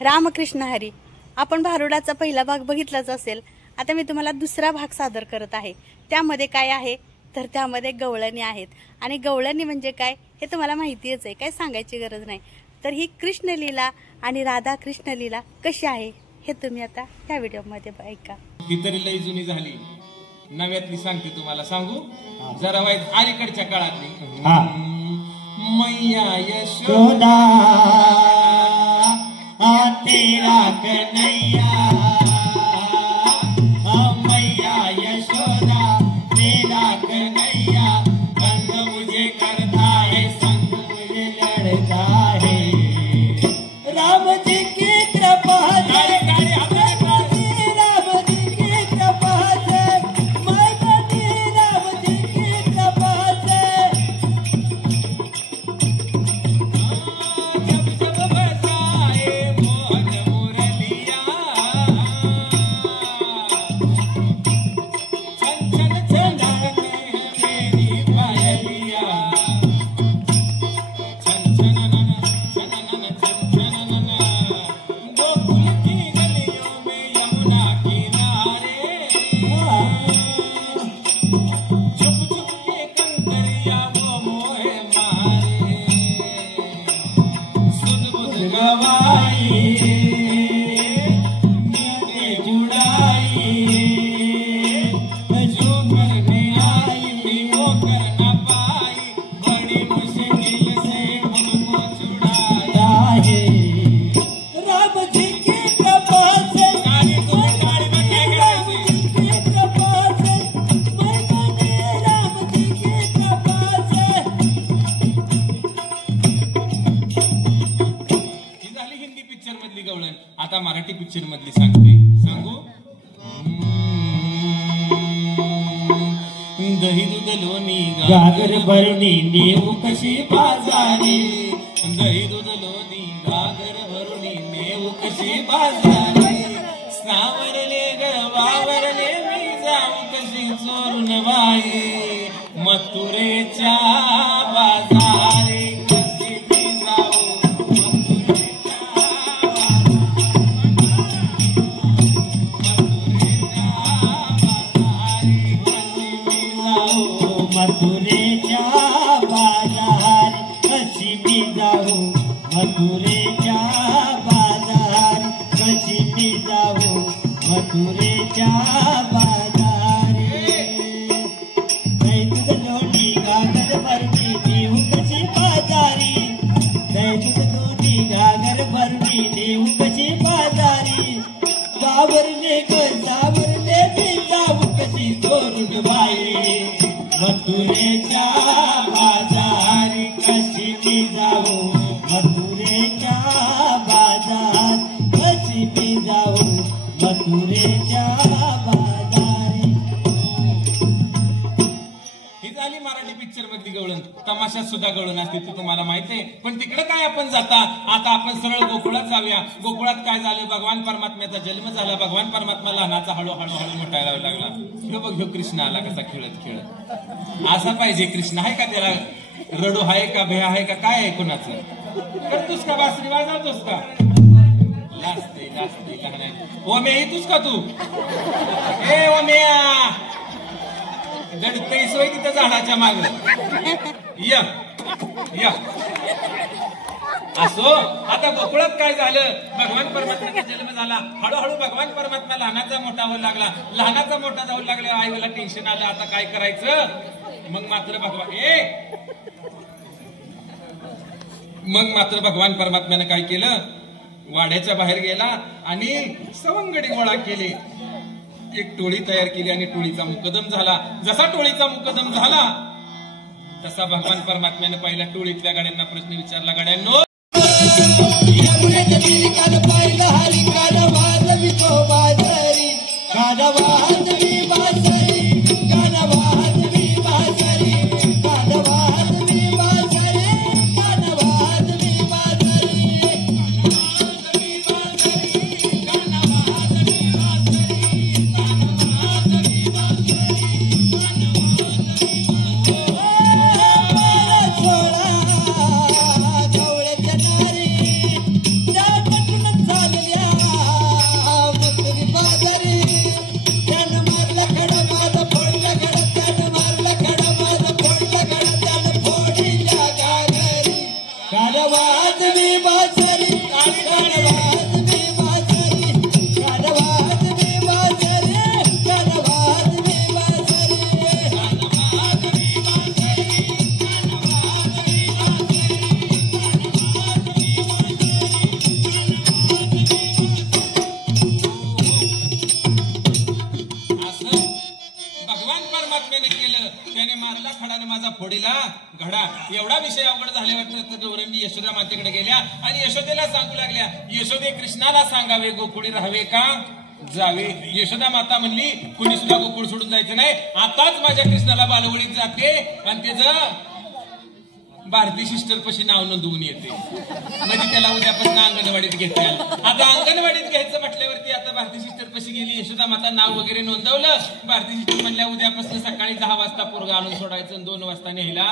रामकृष्ण हरी. आपण भारुडाचा पहिला भाग बघितलाच असेल. आता मी तुम्हाला दुसरा भाग सादर करत आहे. त्यामध्ये काय आहे तर त्यामध्ये गवळणी आहेत. आणि गवळणी म्हणजे काय हे तुम्हाला माहितीच आहे, काय सांगायची गरज नाही. तर ही कृष्णलीला आणि राधा कृष्णलीला कशी आहे हे तुम्ही आता या व्हिडिओमध्ये ऐका. ती तरी लई जुनी झाली, नव्यातली सांगते तुम्हाला. सांगू जरा वाईट अलीकडच्या काळातली. मैया यशोदा तेरा कन्हैया, मैया यशोदा तेरा कन्हैया, संग मुझे करता है संग मुझे लड़ता है, राम जी की कृपा से, राम जी की कृपा से, राम जी की कृपा से, आता मराठी पिक्चर मधली सांगते. सांगू दही दूध लोणी गागर भरणी नेऊ कशी बाजारी, दही दूध लोणी गागर भरणी नेऊ कशी बाजारी, सावरले ग वावरले मी जाऊ कशी चोरून बाई, मथुरेच्या बाजारी कशी मी जाऊ, मथुरेच्या बाजार कशी मी जाऊ, मथुरेच्या बाजार कशी मी जाऊ, मथुरेच्या बाजार, दही दूध लोणी गागर भरणी नेऊ कशी बाजारी, दही दूध लोणी गागर भरणी नेऊ कशी बाजारी, गावरले ग सावरले मी जाऊ कशी चोरून बाई, मथुरेच्या बाजारी कशी मी जाऊ, मथुरेच्या बाजार कशी मी जाऊ, मथुरेच्या बाजारी. ही झाली मराठी पिक्चर मधली गवळण. तमाशात सुद्धा गवळण असते ती तुम्हाला माहिती आहे. पण तिकडे काय आपण जाता, आता आपण सरळ गोकुळात जाऊया. गोकुळात काय झालं, भगवान परमात्म्याचा जन्म झाला. भगवान परमात्मा लहानाचा हळूहळू मोठायला लागला. बघ ह्यो कृष्ण आला कसा खेळत खेळत. असा पाहिजे कृष्ण. आहे का त्याला रडू आहे का भ्या आहे का काय आहे कोणाचं? करतोस का बासरी वाजवतोस का? लाजते लाजते लहान आहे. ओम्या येतोस का तू? ए ओम्या दडतई सोय तिथं झाडाच्या माग या या. असो आता गोकुळात काय झालं, भगवान परमात्म्याचा जन्म झाला. हळूहळू भगवान परमात्मा लहानाचा मोठा होऊ लागला. लहानाचा मोठा जाऊ लागला. आईला टेन्शन आलं, आता काय करायचं. मग मात्र भगवान परमात्म्याने काय केलं, वाड्याच्या बाहेर गेला आणि सवंगडी गोळा केली. एक टोळी तयार केली आणि टोळीचा मुकदम झाला. जसा टोळीचा मुकदम झाला तसा भगवान परमात्म्याने पहिल्या टोळीतल्या गाड्यांना प्रश्न विचारला. गाड्यांनो गवळच्या नारी गेला घडा. एवढा विषय अवघड झाल्यावर गौरांनी यशोदा मातेकडे गेल्या आणि यशोदेला सांगू लागल्या, यशोदे कृष्णाला सांगावे गोकुळी राहावे का जावे. यशोदा माता म्हणली कुणी सुद्धा गोकुळ सोडून जायचं नाही. आताच माझ्या कृष्णाला बालवडीत जाते आणि त्याचं भारती सिस्टर पशी नाव नोंदवून येते, म्हणजे त्याला उद्यापासून अंगणवाडीत घेते. आता अंगणवाडीत घ्यायचं म्हटल्यावरती आता भारती सिस्टर पशी गेली. यशोदा माता नाव वगैरे नोंदवलं. भारती सिस्टर म्हणल्या उद्यापासून सकाळी 10 वाजता पोरगा आणून सोडायचं आणि 2 वाजता न्यायला.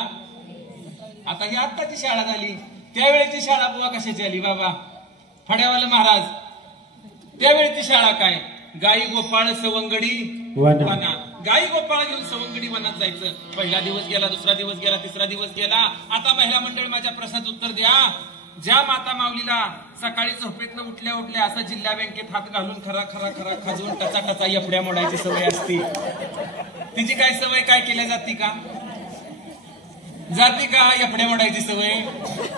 आता ही आत्ताची शाळा झाली. त्यावेळेची शाळा बुवा कशाची आली बाबा, फड्यावाला महाराज. त्यावेळेची शाळा काय, गाई गोपाळ सवंगडी वना. गाई गोपाळ घेऊन सवंगडी वनात जायचं. पहिला दिवस गेला, दुसरा दिवस गेला, तिसरा दिवस गेला. आता महिला मंडळ माझ्या प्रश्नाचं उत्तर द्या. ज्या माता माऊलीला सकाळी झोपेतनं उठल्या उठल्या असं जिल्हा बँकेत हात घालून खरा खरा खरा खाजवून टचा टचा एफड्या मोडायची सवय असती, तिची काय सवय काय केल्या जाती का, जाती का एफड्या मोडायची सवय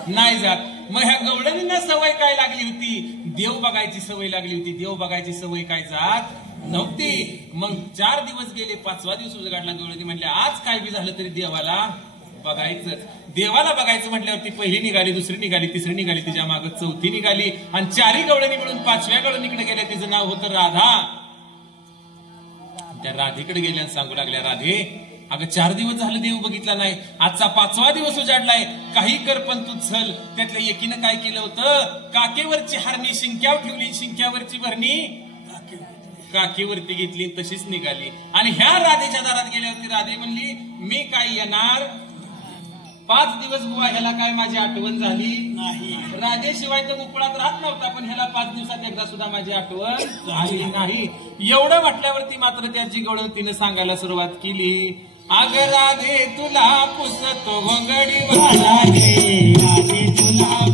नाही जात. मग ह्या गवळणींना सवय काय लागली होती, देव बघायची सवय लागली होती. देव बघायची सवय काय जात नव्हती. मग 4 दिवस गेले, 5वा दिवस उजगाडला. गवळणी म्हणले आज काय बी झालं तरी देवाला बघायचं. देवाला बघायचं म्हटल्यावरती पहिली निघाली, दुसरी निघाली, तिसरी निघाली, तिच्या मागे 4थी निघाली आणि 4ही गवळणी मिळून 5व्या गवळणीकडे गेल्या. तिचं नाव होतं राधा. त्या राधेकडे गेल्या आणि सांगू लागल्या, राधे अगं 4 दिवस झालं देव बघितला नाही, आजचा 5वा दिवस उजाडलाय, काही कर पण तू चल. त्यातल्या एकीनं काय केलं होतं, काकेवरची हरणी शिंक्यावर ठेवली, शिंक्यावरची भरणी काकेवरती घेतली, तशीच निघाली. आणि ह्या राधेच्या दारात गेल्यावरती राधे म्हणली मी काय येणार 5 दिवस बुवा, ह्याला काय माझी आठवण झाली नाही. राधेशिवाय तर गोकुळात राहत नव्हता, पण ह्याला 5 दिवसात एकदा सुद्धा माझी आठवण झाली नाही. एवढं म्हटल्यावरती मात्र त्याची गवळण तिनं सांगायला सुरुवात केली, अग राधे तुला पुसतो घोंगडी वाला गे, राधे तुला